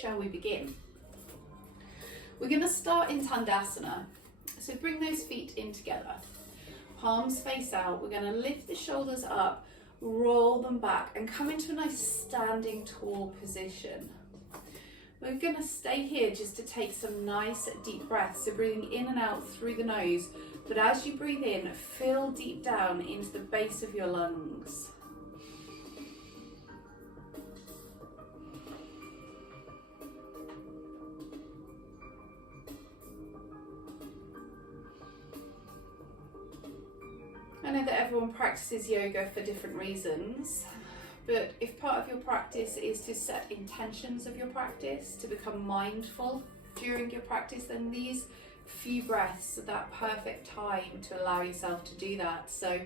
shall we begin? We're going to start in Tandasana. So bring those feet in together. Palms face out. We're going to lift the shoulders up, roll them back, and come into a nice standing tall position. We're going to stay here just to take some nice deep breaths. So breathing in and out through the nose. But as you breathe in, fill deep down into the base of your lungs. I know that everyone practices yoga for different reasons, but if part of your practice is to set intentions of your practice, to become mindful during your practice, then these few breaths are that perfect time to allow yourself to do that. So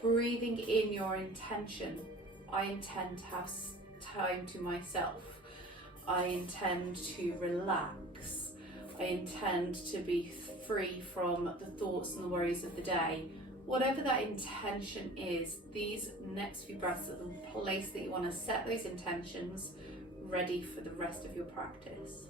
breathing in your intention. I intend to have time to myself. I intend to relax. I intend to be free from the thoughts and the worries of the day. Whatever that intention is, these next few breaths are the place that you want to set those intentions ready for the rest of your practice.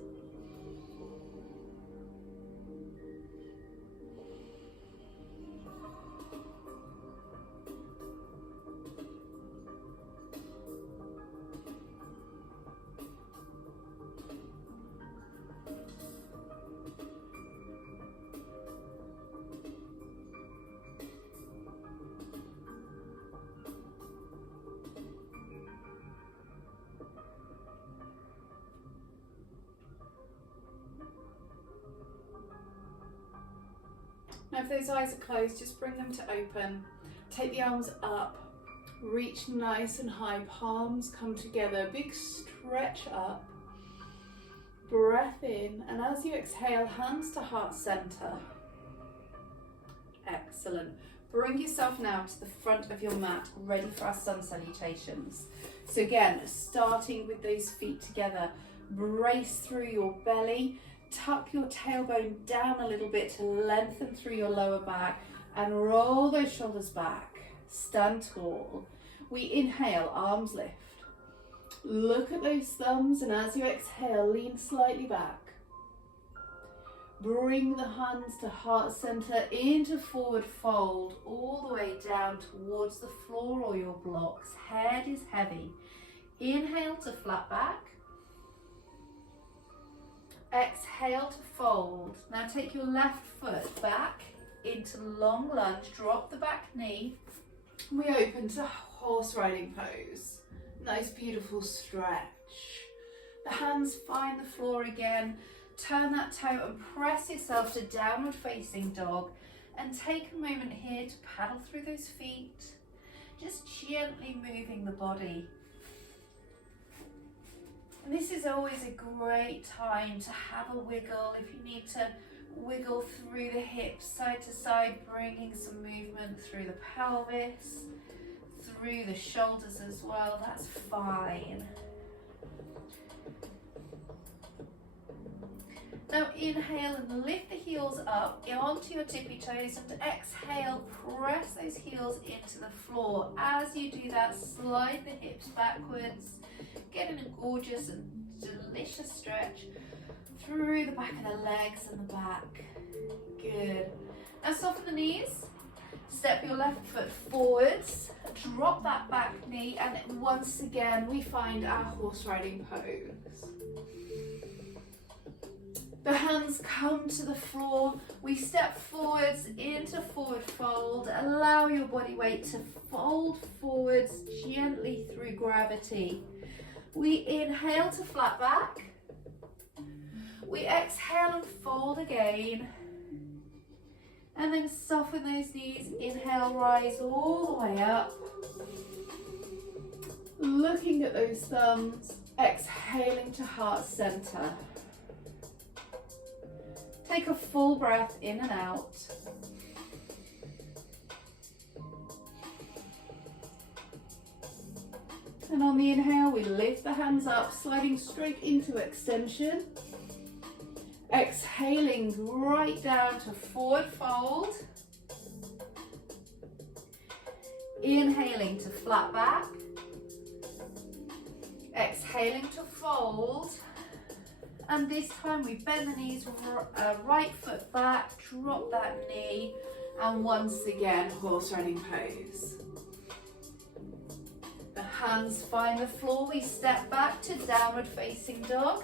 Now if those eyes are closed, just bring them to open. Take the arms up, reach nice and high, palms come together, big stretch up. Breath in, and as you exhale, hands to heart center. Excellent. Bring yourself now to the front of your mat, ready for our sun salutations. So again, starting with those feet together, brace through your belly. Tuck your tailbone down a little bit to lengthen through your lower back and roll those shoulders back. Stand tall. We inhale, arms lift. Look at those thumbs, and as you exhale, lean slightly back. Bring the hands to heart center into forward fold, all the way down towards the floor or your blocks. Head is heavy. Inhale to flat back. Exhale to fold. Now take your left foot back into long lunge. Drop the back knee. We open to horse riding pose. Nice beautiful stretch. The hands find the floor again. Turn that toe and press yourself to downward facing dog. And take a moment here to paddle through those feet. Just gently moving the body. And this is always a great time to have a wiggle. If you need to wiggle through the hips side to side, bringing some movement through the pelvis, through the shoulders as well, that's fine. Now inhale and lift the heels up onto your tippy toes, and exhale, press those heels into the floor. As you do that, slide the hips backwards. Getting a gorgeous and delicious stretch through the back of the legs and the back. Good. Now soften the knees. Step your left foot forwards. Drop that back knee, and once again we find our horse riding pose. The hands come to the floor. We step forwards into forward fold. Allow your body weight to fold forwards gently through gravity. We inhale to flat back. We exhale and fold again. And then soften those knees. Inhale, rise all the way up. Looking at those thumbs. Exhaling to heart center. Take a full breath in and out. And on the inhale, we lift the hands up, sliding straight into extension. Exhaling right down to forward fold. Inhaling to flat back. Exhaling to fold. And this time we bend the knees, right foot back, drop that knee, and once again, horse riding pose. The hands find the floor, we step back to downward facing dog.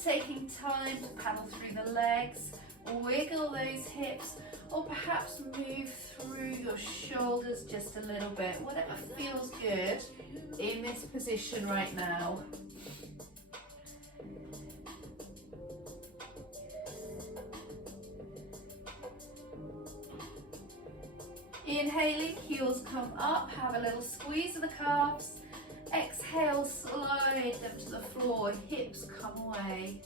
Taking time to paddle through the legs, wiggle those hips, or perhaps move through your shoulders just a little bit, whatever feels good in this position right now. Inhaling, heels come up, have a little squeeze of the calves. Exhale, slide them to the floor, hips come away.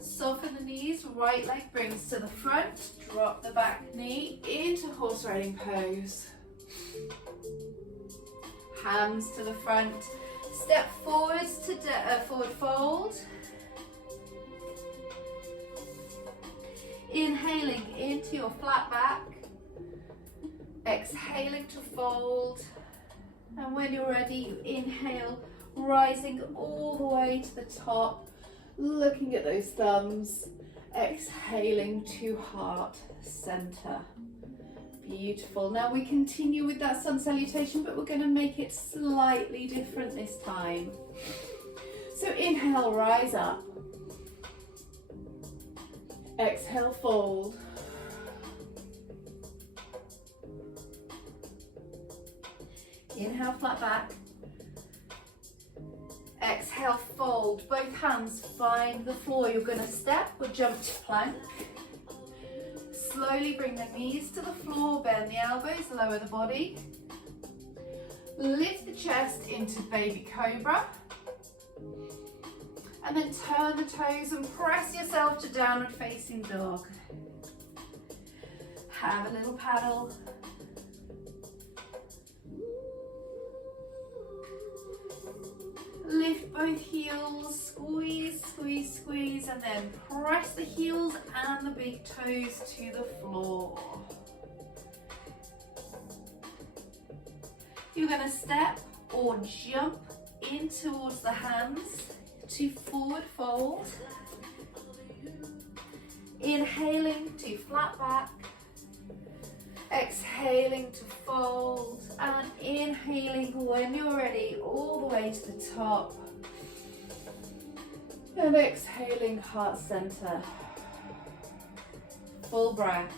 Soften the knees, right leg brings to the front, drop the back knee into horse riding pose. Hands to the front, step forwards to forward fold. Inhaling into your flat back, exhaling to fold, and when you're ready, you inhale, rising all the way to the top, looking at those thumbs, exhaling to heart center. Beautiful. Now we continue with that sun salutation, but we're going to make it slightly different this time. So inhale, rise up. Exhale, fold. Inhale, flat back. Exhale, fold. Both hands find the floor. You're going to step or jump to plank. Slowly bring the knees to the floor, bend the elbows, lower the body. Lift the chest into baby cobra. And then turn the toes and press yourself to downward facing dog. Have a little paddle. Lift both heels, squeeze, squeeze, squeeze, and then press the heels and the big toes to the floor. You're going to step or jump in towards the hands to forward fold. Inhaling to flat back. Exhaling to fold, and inhaling when you're ready all the way to the top, and exhaling heart center. Full breath.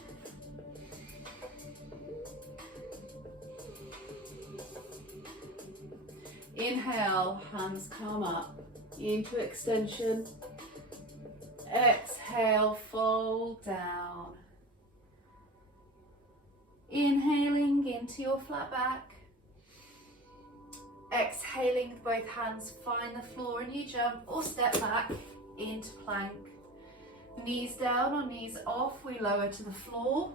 Inhale, hands come up into extension. Exhale, fold down. Inhaling into your flat back. Exhaling, both hands find the floor and you jump or step back into plank. Knees down or knees off, we lower to the floor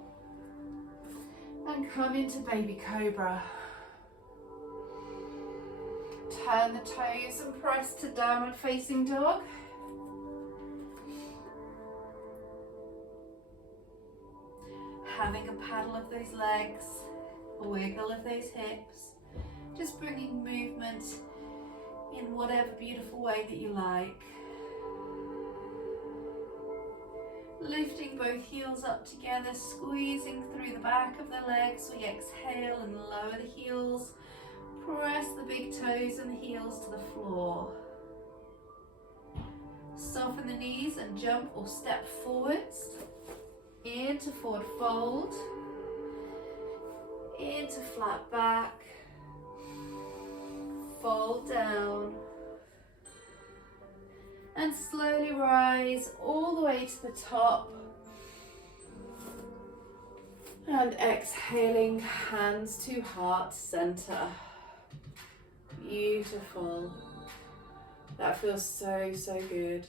and come into baby cobra. Turn the toes and press to downward facing dog. Having a paddle of those legs, a wiggle of those hips, just bringing movement in whatever beautiful way that you like. Lifting both heels up together, squeezing through the back of the legs. We exhale and lower the heels. Press the big toes and the heels to the floor. Soften the knees and jump or step forwards. Into forward fold, into flat back, fold down, and slowly rise all the way to the top, and exhaling, hands to heart center. Beautiful. That feels so, so good.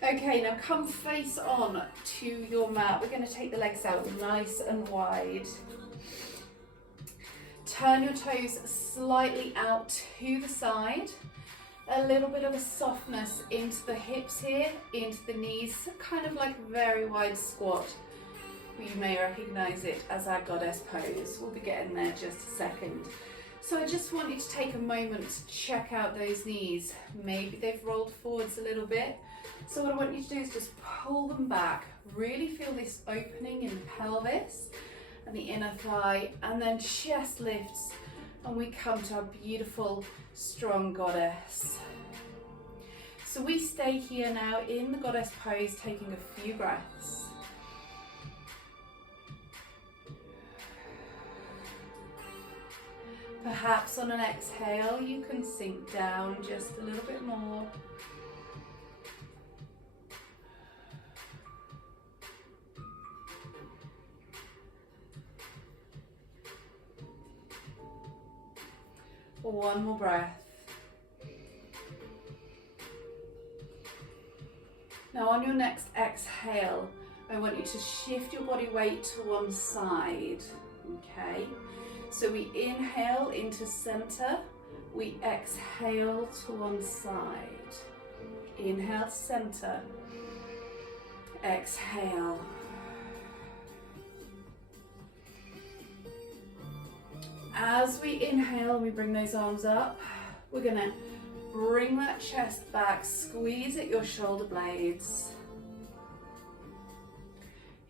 Okay, now come face on to your mat. We're going to take the legs out nice and wide. Turn your toes slightly out to the side. A little bit of a softness into the hips here, into the knees, kind of like a very wide squat. You may recognize it as our goddess pose. We'll be getting there just a second. So I just want you to take a moment to check out those knees. Maybe they've rolled forwards a little bit. So what I want you to do is just pull them back. Really feel this opening in the pelvis and the inner thigh, and then chest lifts, and we come to our beautiful, strong goddess. So we stay here now in the goddess pose, taking a few breaths. Perhaps on an exhale, you can sink down just a little bit more. One more breath. Now on your next exhale, I want you to shift your body weight to one side, okay? So we inhale into center, we exhale to one side. Inhale to center, exhale. As we inhale, we bring those arms up. We're gonna bring that chest back, squeeze at your shoulder blades.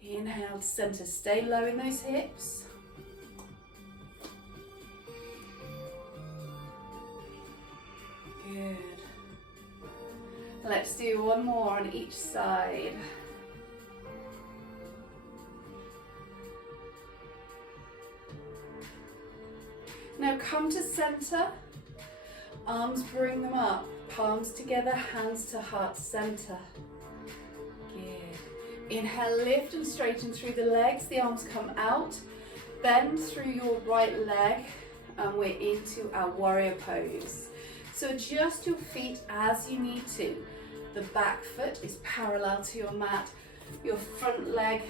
Inhale to center, stay low in those hips. Good. Let's do one more on each side. Now come to center, arms bring them up, palms together, hands to heart center. Good. Inhale, lift and straighten through the legs, the arms come out, bend through your right leg, and we're into our warrior pose. So adjust your feet as you need to. The back foot is parallel to your mat, your front leg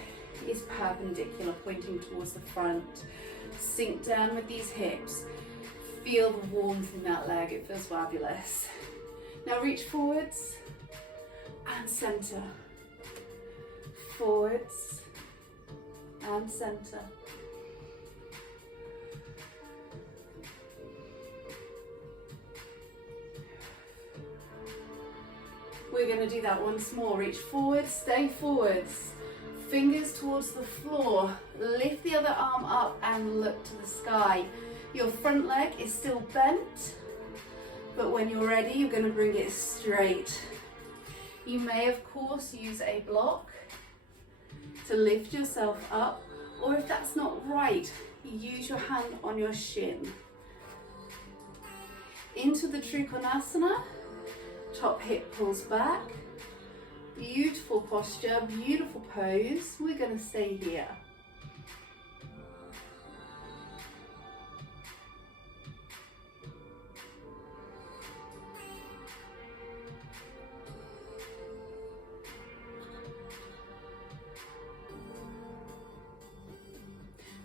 is perpendicular, pointing towards the front. Sink down with these hips. Feel the warmth in that leg, it feels fabulous. Now reach forwards and center. Forwards and center. We're going to do that once more. Reach forwards, stay forwards. Fingers towards the floor, lift the other arm up and look to the sky. Your front leg is still bent, but when you're ready, you're going to bring it straight. You may, of course, use a block to lift yourself up, or if that's not right, use your hand on your shin. Into the Trikonasana, top hip pulls back. Beautiful posture, beautiful pose. We're going to stay here.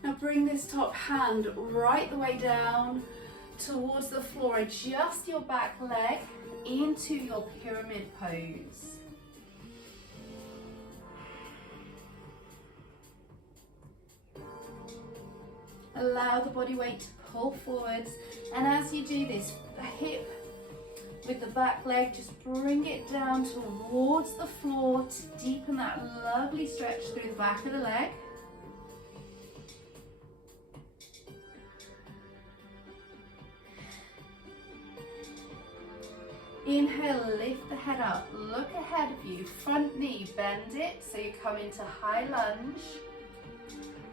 Now bring this top hand right the way down towards the floor. Adjust your back leg into your pyramid pose. Allow the body weight to pull forwards, and as you do this, the hip with the back leg, just bring it down towards the floor to deepen that lovely stretch through the back of the leg. Inhale, lift the head up, look ahead of you, front knee, bend it so you come into high lunge.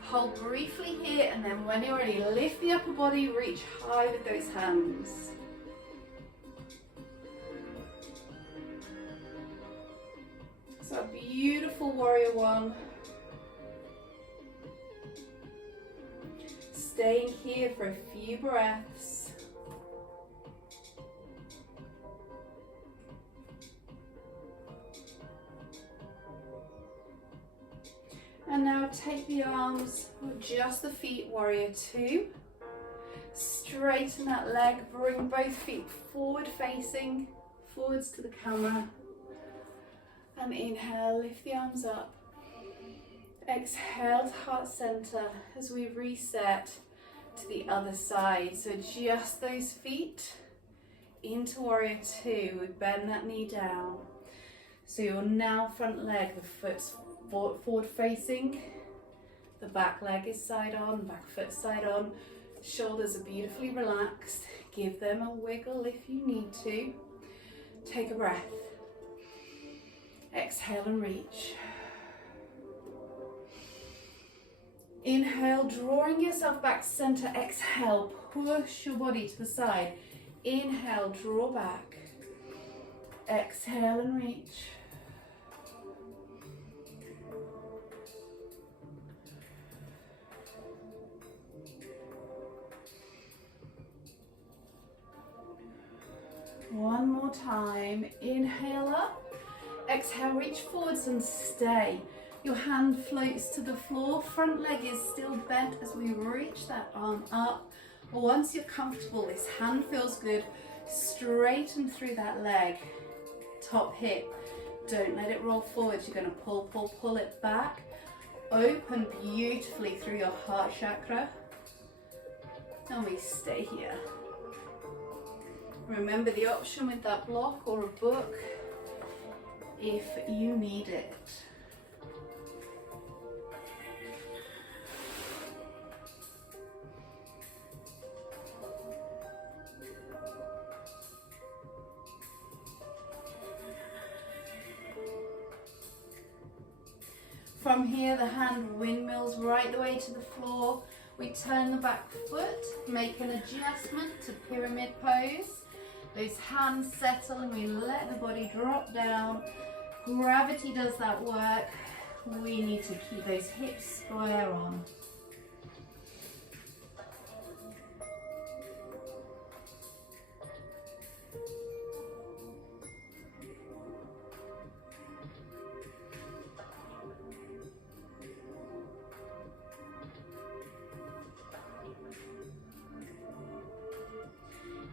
Hold briefly here, and then when you're ready, lift the upper body, reach high with those hands. So a beautiful warrior one. Staying here for a few breaths. And now take the arms, or just the feet, warrior two. Straighten that leg, bring both feet forward facing, forwards to the camera. And inhale, lift the arms up. Exhale to heart center as we reset. to the other side. So just those feet into warrior two. We bend that knee down. So your now front leg, the foot's forward facing, the back leg is side on, back foot side on, shoulders are beautifully relaxed. Give them a wiggle if you need to. Take a breath. Exhale and reach. Inhale, drawing yourself back to center. Exhale, push your body to the side. Inhale, draw back. Exhale and reach. One more time. Inhale up. Exhale, reach forwards and stay. Your hand floats to the floor. Front leg is still bent as we reach that arm up. Once you're comfortable, this hand feels good, straighten through that leg. Top hip. Don't let it roll forward. You're going to pull it back. Open beautifully through your heart chakra. And we stay here. Remember the option with that block or a book if you need it. From here, the hand windmills right the way to the floor. We turn the back foot, make an adjustment to pyramid pose. Those hands settle and we let the body drop down. Gravity does that work. We need to keep those hips square on.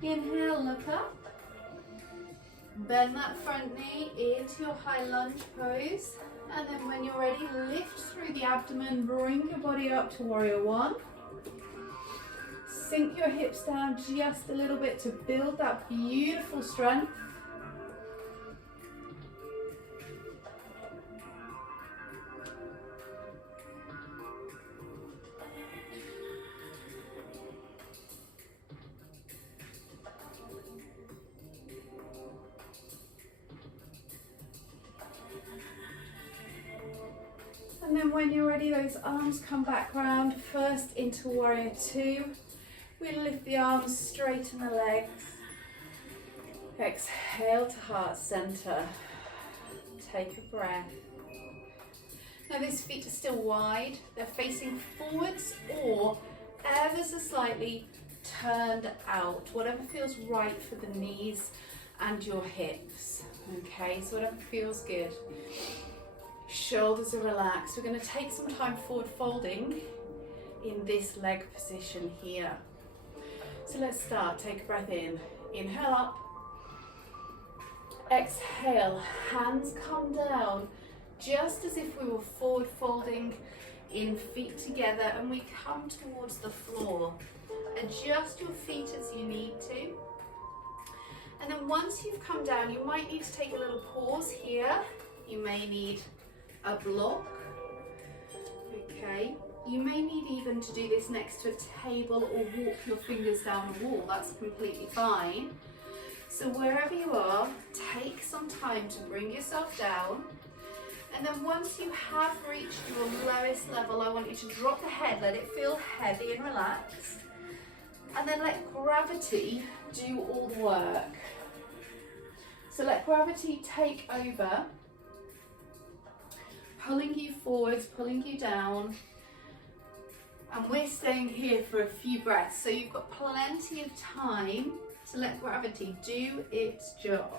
Inhale, look up. Bend that front knee into your high lunge pose. And then when you're ready, lift through the abdomen, bring your body up to warrior one. Sink your hips down just a little bit to build that beautiful strength. And then when you're ready, those arms come back round, first into warrior two. We lift the arms, straighten the legs. Exhale to heart center. Take a breath. Now these feet are still wide. They're facing forwards or ever so slightly turned out. Whatever feels right for the knees and your hips. Okay, so whatever feels good. Shoulders are relaxed. We're going to take some time forward folding in this leg position here. So let's start. Take a breath in. Inhale up. Exhale. Hands come down just as if we were forward folding in feet together and we come towards the floor. Adjust your feet as you need to. And then once you've come down, you might need to take a little pause here. You may need a block. Okay. You may need even to do this next to a table or walk your fingers down a wall. That's completely fine. So wherever you are, take some time to bring yourself down. And then once you have reached your lowest level, I want you to drop the head, let it feel heavy and relaxed. And then let gravity do all the work. So let gravity take over, pulling you forwards, pulling you down. And we're staying here for a few breaths. So you've got plenty of time to let gravity do its job.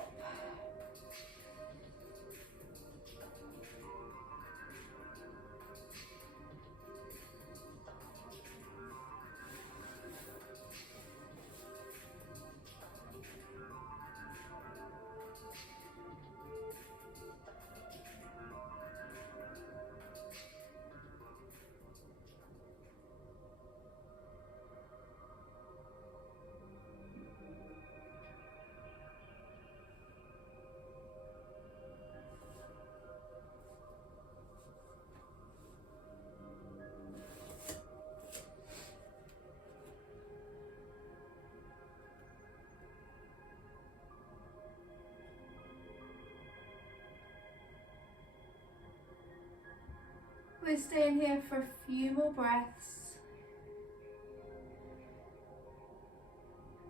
We're staying here for a few more breaths.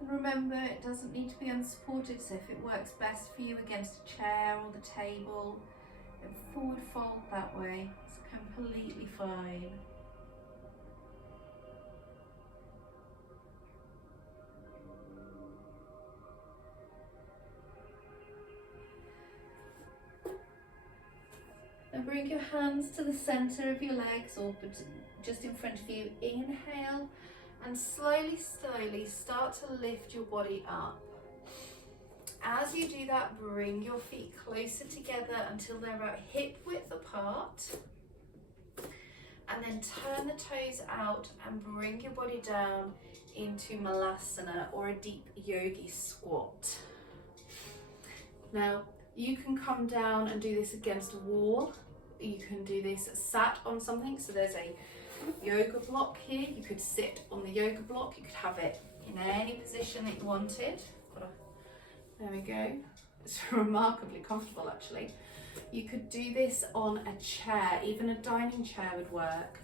And remember, it doesn't need to be unsupported, so if it works best for you against a chair or the table, then forward fold that way. It's completely fine. And bring your hands to the center of your legs or just in front of you. Inhale and slowly, slowly start to lift your body up. As you do that, bring your feet closer together until they're about hip width apart. And then turn the toes out and bring your body down into Malasana, or a deep yogi squat. Now, you can come down and do this against a wall. You can do this sat on something. So there's a yoga block here. You could sit on the yoga block. You could have it in any position that you wanted. There we go. It's remarkably comfortable, actually. You could do this on a chair. Even a dining chair would work.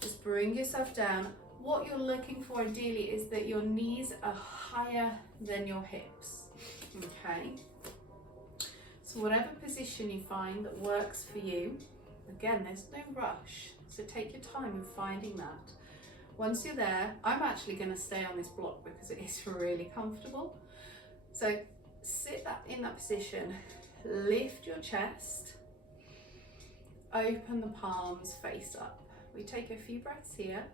Just bring yourself down. What you're looking for ideally is that your knees are higher than your hips. Okay. So whatever position you find that works for you, again, there's no rush, so take your time in finding that. Once you're there, I'm actually going to stay on this block because it is really comfortable. So sit in that position, lift your chest, open the palms, face up. We take a few breaths here.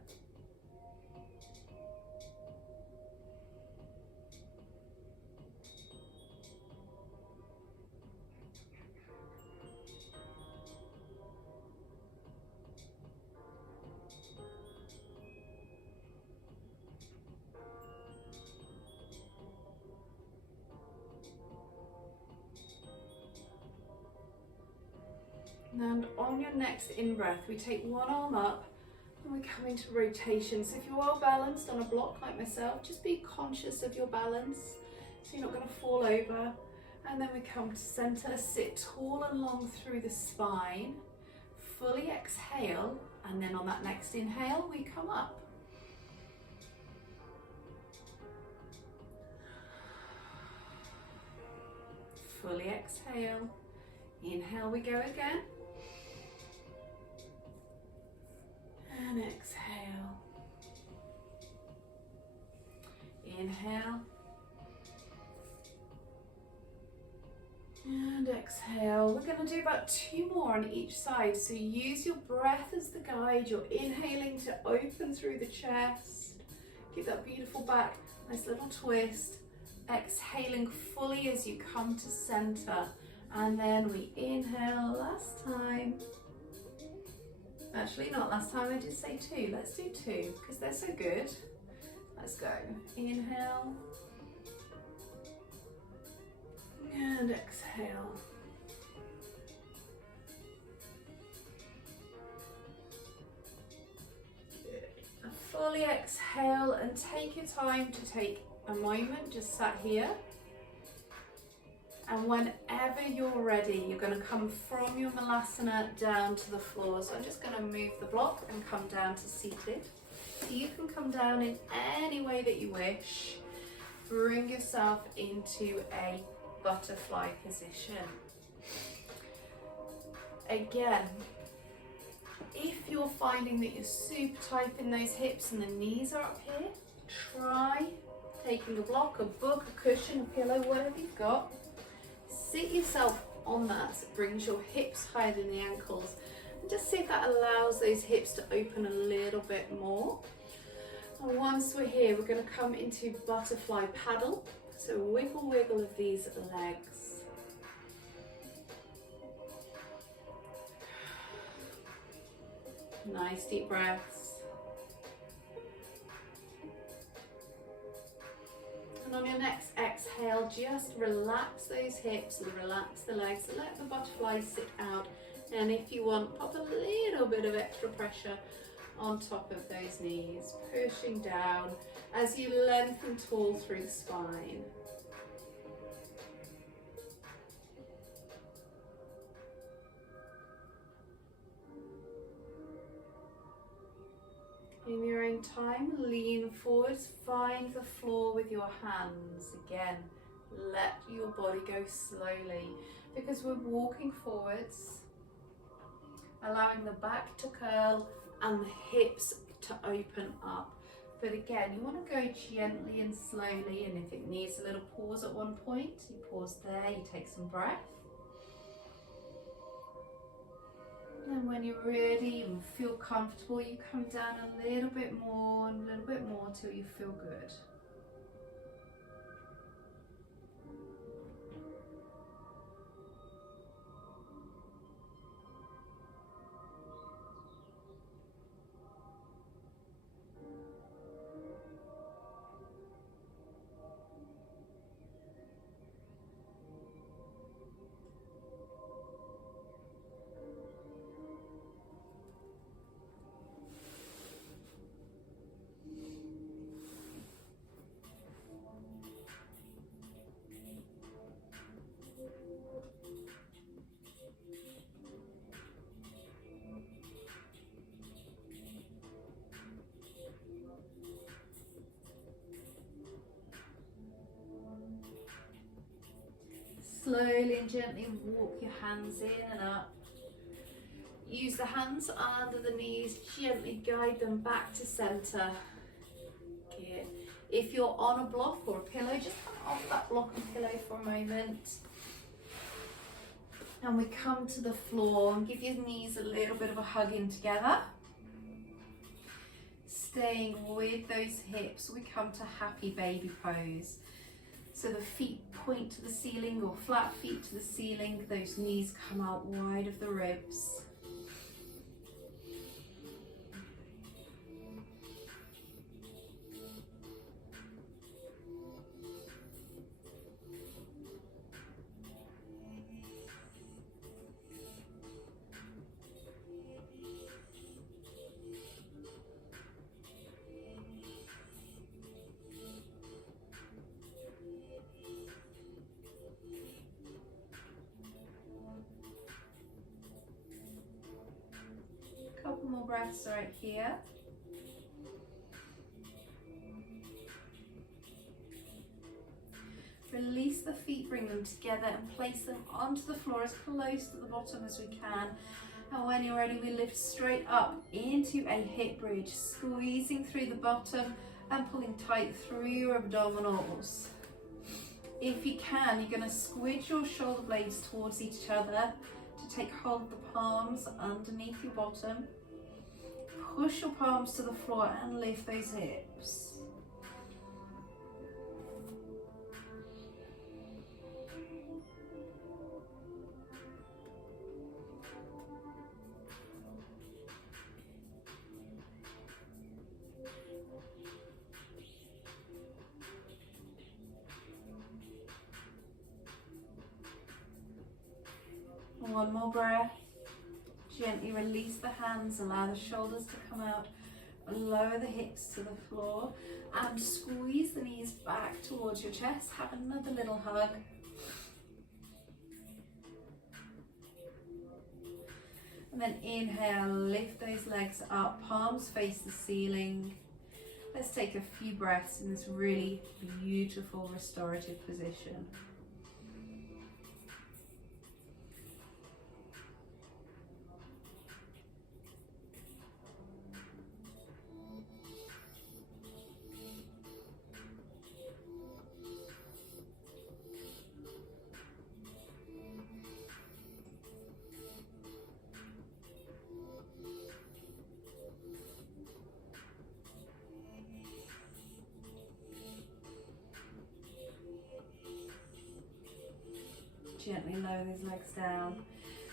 And on your next in-breath, we take one arm up and we come into rotation. So if you are balanced on a block like myself, just be conscious of your balance so you're not going to fall over. And then we come to center, sit tall and long through the spine, fully exhale, and then on that next inhale, we come up. Fully exhale, inhale, we go again. And exhale. Inhale. And exhale. We're going to do about 2 more on each side. So use your breath as the guide. You're inhaling to open through the chest. Give that beautiful back, nice little twist. Exhaling fully as you come to center. And then we inhale last time. Actually, not last time, I did say 2. Let's do 2 because they're so good. Let's go. Inhale. And exhale. Good. Fully exhale and take your time to take a moment, just sat here. And whenever you're ready, you're going to come from your Malasana down to the floor. So I'm just going to move the block and come down to seated. So you can come down in any way that you wish. Bring yourself into a butterfly position. Again, if you're finding that you're super tight in those hips and the knees are up here, try taking a block, a book, a cushion, a pillow, whatever you've got. Sit yourself on that, so it brings your hips higher than the ankles, and just see if that allows those hips to open a little bit more. And once we're here, we're going to come into butterfly paddle, so wiggle wiggle of these legs. Nice deep breaths. And on your next exhale, just relax those hips and relax the legs. Let the butterfly sit out. And if you want, pop a little bit of extra pressure on top of those knees, pushing down as you lengthen tall through the spine. time, lean forwards, find the floor with your hands. Again, let your body go slowly because we're walking forwards, allowing the back to curl and the hips to open up. But again, you want to go gently and slowly, and if it needs a little pause at one point, you pause there, you take some breath. And when you're ready and feel comfortable, you come down a little bit more and a little bit more till you feel good. Slowly and gently walk your hands in and up. Use the hands under the knees, gently guide them back to center. Good. If you're on a block or a pillow, just come off that block and pillow for a moment. And we come to the floor and give your knees a little bit of a hug in together. Staying with those hips, we come to happy baby pose. So the feet point to the ceiling or flat feet to the ceiling, those knees come out wide of the ribs. Couple more breaths right here. Release the feet, bring them together and place them onto the floor as close to the bottom as we can. And when you're ready, we lift straight up into a hip bridge, squeezing through the bottom and pulling tight through your abdominals. If you can, you're going to squidge your shoulder blades towards each other to take hold of the palms underneath your bottom. Push your palms to the floor and lift those hips. One more breath. Gently release the hands, allow the shoulders to come out, lower the hips to the floor and squeeze the knees back towards your chest. Have another little hug. And then inhale, lift those legs up, palms face the ceiling. Let's take a few breaths in this really beautiful restorative position. Gently lower those legs down,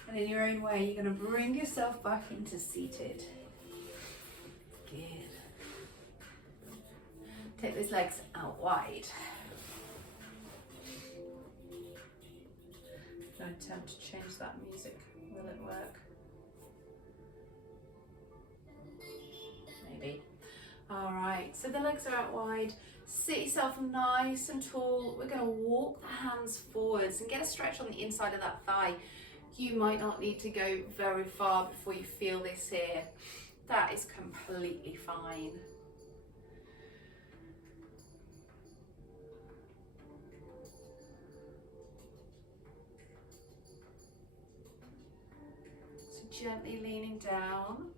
and in your own way you're going to bring yourself back into seated. Good. Take those legs out wide. I'm going to attempt to change that music. Will it work? Maybe. All right, so the legs are out wide. Sit yourself nice and tall. We're going to walk the hands forwards and get a stretch on the inside of that thigh. You might not need to go very far before you feel this here. That is completely fine. gently leaning down.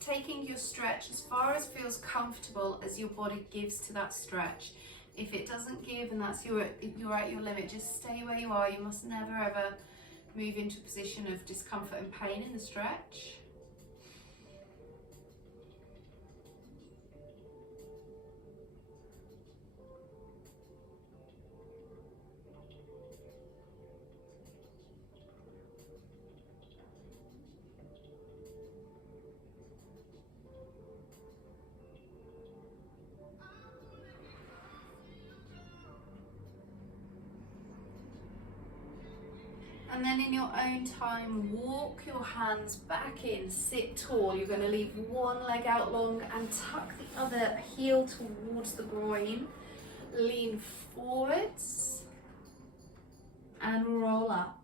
Taking your stretch as far as feels comfortable as your body gives to that stretch. If it doesn't give and you're at your limit, just stay where you are. You must never ever move into a position of discomfort and pain in the stretch. And then in your own time, walk your hands back in, sit tall. You're going to leave one leg out long and tuck the other heel towards the groin. Lean forwards and roll up.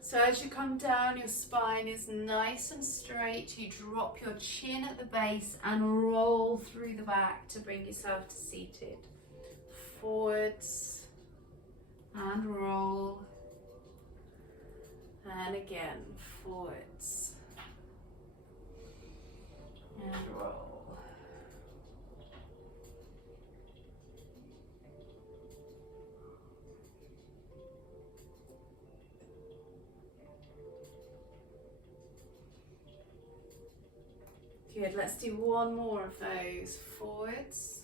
So as you come down, your spine is nice and straight. You drop your chin at the base and roll through the back to bring yourself to seated. Forwards and roll. And again, forwards and roll. Good, let's do one more of those. Forwards,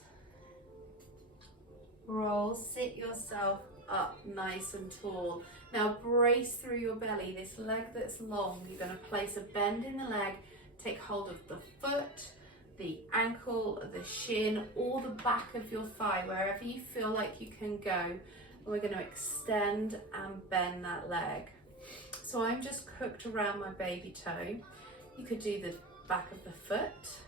roll, sit yourself up nice and tall. Now brace through your belly, this leg that's long. You're going to place a bend in the leg, take hold of the foot, the ankle, the shin, or the back of your thigh, wherever you feel like you can go. And we're going to extend and bend that leg. So I'm just hooked around my baby toe. You could do the back of the foot.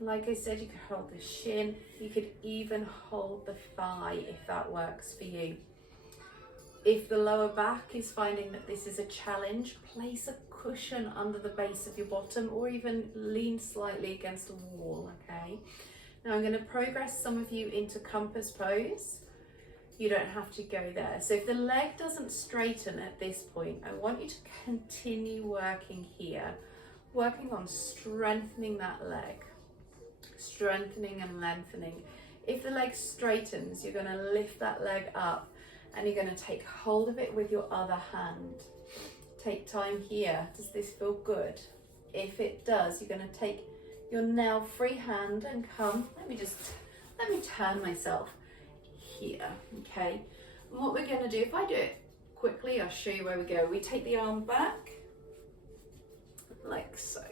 Like I said, you could hold the shin. You could even hold the thigh if that works for you. If the lower back is finding that this is a challenge, place a cushion under the base of your bottom or even lean slightly against a wall, okay? Now I'm going to progress some of you into compass pose. You don't have to go there. So if the leg doesn't straighten at this point, I want you to continue working here, working on strengthening that leg. Strengthening and lengthening. If the leg straightens, you're going to lift that leg up and you're going to take hold of it with your other hand. Take time here. Does this feel good? If it does, you're going to take your now free hand and come. Let me turn myself here, okay? And what we're going to do, if I do it quickly, I'll show you where we go. We take the arm back like so.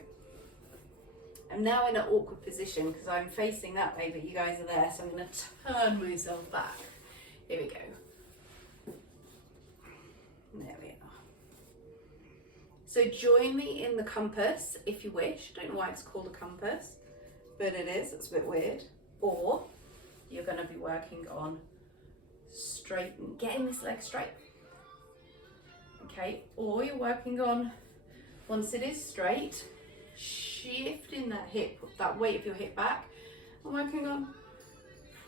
I'm now in an awkward position because I'm facing that way, but you guys are there, so I'm going to turn myself back. Here we go. There we are. So join me in the compass if you wish. I don't know why it's called a compass, but it is. It's a bit weird. Or you're going to be working on getting this leg straight. Okay, or you're working on, once it is straight, shifting that weight of your hip back, and working on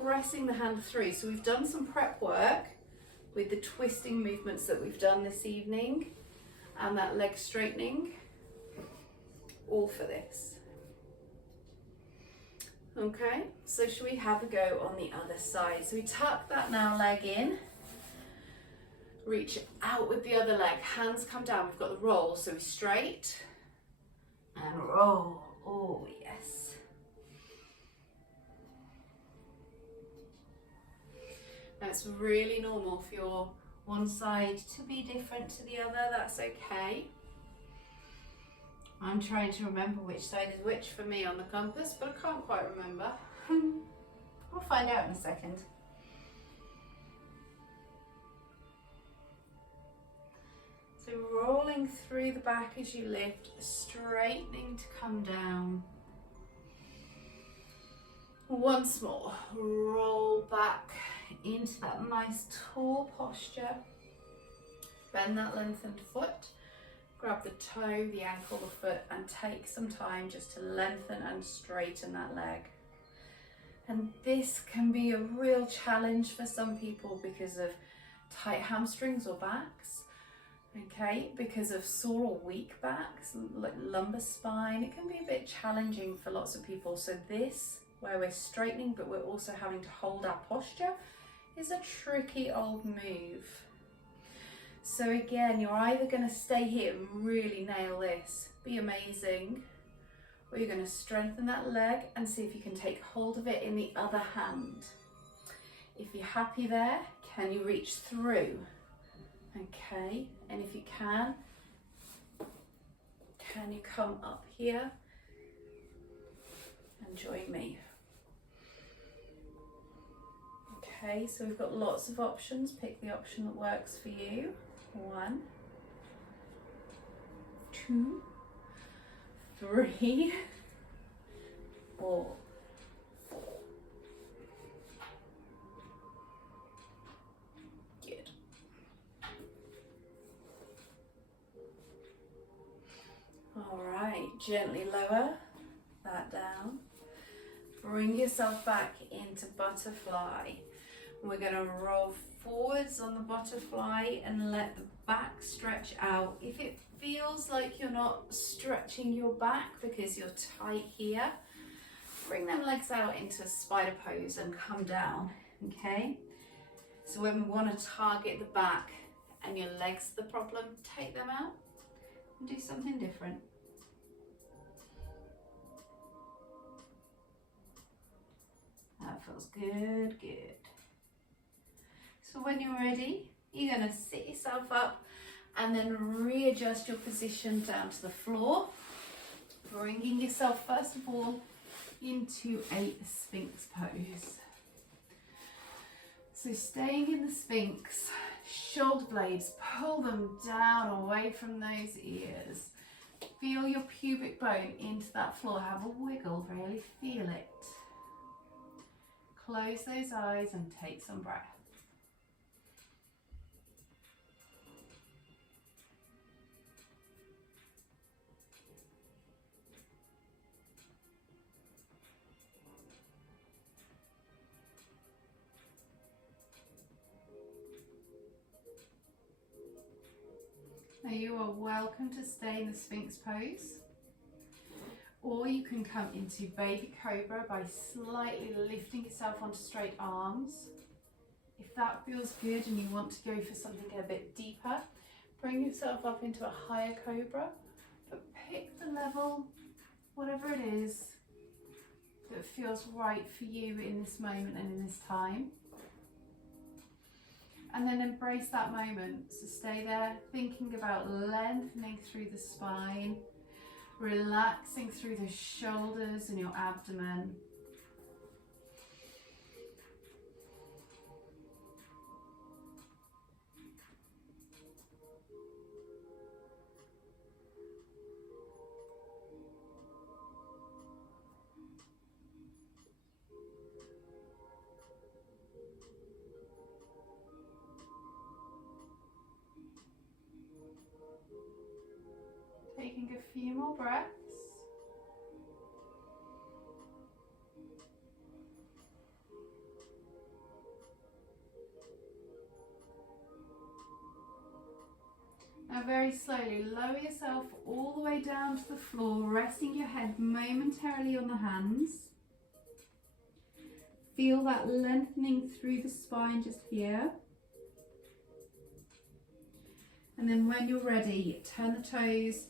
pressing the hand through. So we've done some prep work with the twisting movements that we've done this evening and that leg straightening, all for this. Okay, so should we have a go on the other side? So we tuck that now leg in, reach out with the other leg, hands come down, we've got the roll, so we straight and roll. Oh yes. Now it's really normal for your one side to be different to the other, that's okay. I'm trying to remember which side is which for me on the compass, but I can't quite remember. We'll find out in a second. So rolling through the back as you lift, straightening to come down. Once more, roll back into that nice tall posture. Bend that lengthened foot. Grab the toe, the ankle, the foot, and take some time just to lengthen and straighten that leg. And this can be a real challenge for some people because of tight hamstrings or backs. Okay, because of sore or weak backs, like lumbar spine, it can be a bit challenging for lots of people. So this, where we're straightening but we're also having to hold our posture, is a tricky old move. So again, you're either going to stay here and really nail this, be amazing, or you're going to strengthen that leg and see if you can take hold of it in the other hand. If you're happy there, can you reach through? Okay, and if you can you come up here and join me? Okay, so we've got lots of options. Pick the option that works for you. 1, 2, 3, 4. Good. All right, gently lower that down. Bring yourself back into butterfly. We're going to roll forwards on the butterfly and let the back stretch out. If it feels like you're not stretching your back because you're tight here, bring them legs out into spider pose and come down, okay? So when we want to target the back and your legs are the problem, take them out and do something different. That feels good, good. So when you're ready, you're going to sit yourself up and then readjust your position down to the floor, bringing yourself first of all into a Sphinx pose. So staying in the Sphinx, shoulder blades, pull them down away from those ears. Feel your pubic bone into that floor, have a wiggle, really feel it. Close those eyes and take some breath. Now you are welcome to stay in the Sphinx pose, or you can come into baby cobra by slightly lifting yourself onto straight arms. If that feels good and you want to go for something a bit deeper, bring yourself up into a higher cobra, but pick the level, whatever it is that feels right for you in this moment and in this time. And then embrace that moment. So stay there thinking about lengthening through the spine, relaxing through the shoulders and your abdomen. Taking a few more breaths. Now very slowly lower yourself all the way down to the floor, resting your head momentarily on the hands. Feel that lengthening through the spine just here. And then when you're ready, turn the toes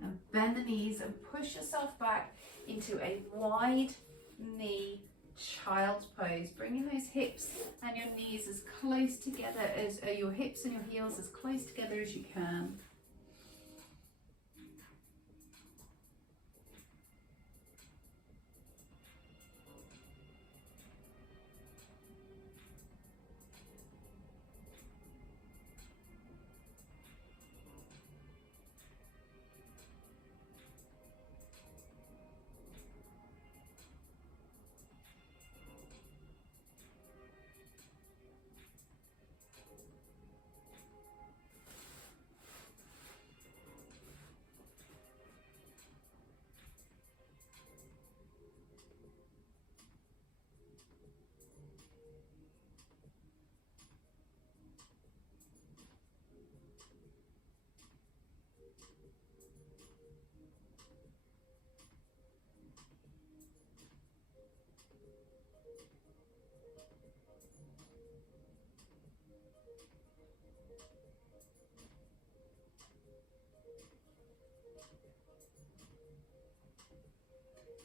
and bend the knees and push yourself back into a wide knee child's pose, bringing those hips and your knees as close together as your hips and your heels as close together as you can.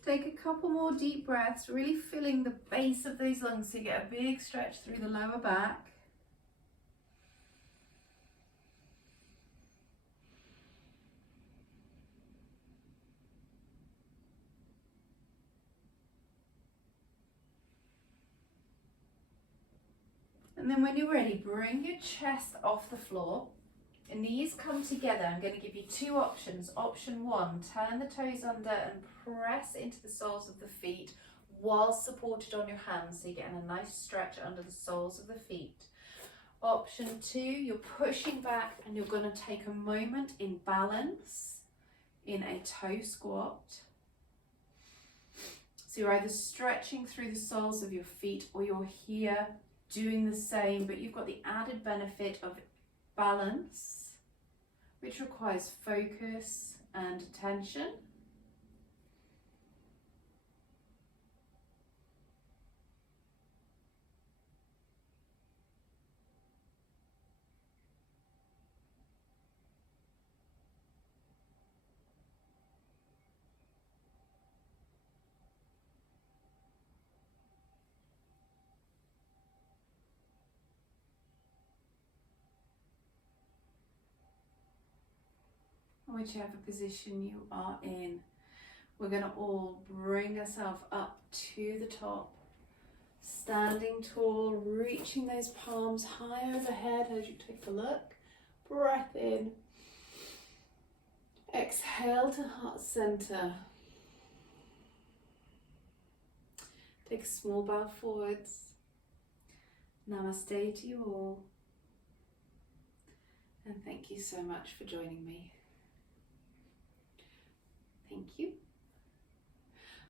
Take a couple more deep breaths, really filling the base of those lungs so you get a big stretch through the lower back. And then when you're ready, bring your chest off the floor. Your knees come together. I'm going to give you two options. Option one, turn the toes under and press into the soles of the feet while supported on your hands, so you're getting a nice stretch under the soles of the feet. Option two, you're pushing back and you're going to take a moment in balance in a toe squat. So you're either stretching through the soles of your feet or you're here doing the same, but you've got the added benefit of balance, which requires focus and attention. Whichever position you are in, we're going to all bring ourselves up to the top, standing tall, reaching those palms high overhead as you take a look. Breath in. Exhale to heart center. Take a small bow forwards. Namaste to you all. And thank you so much for joining me. Thank you.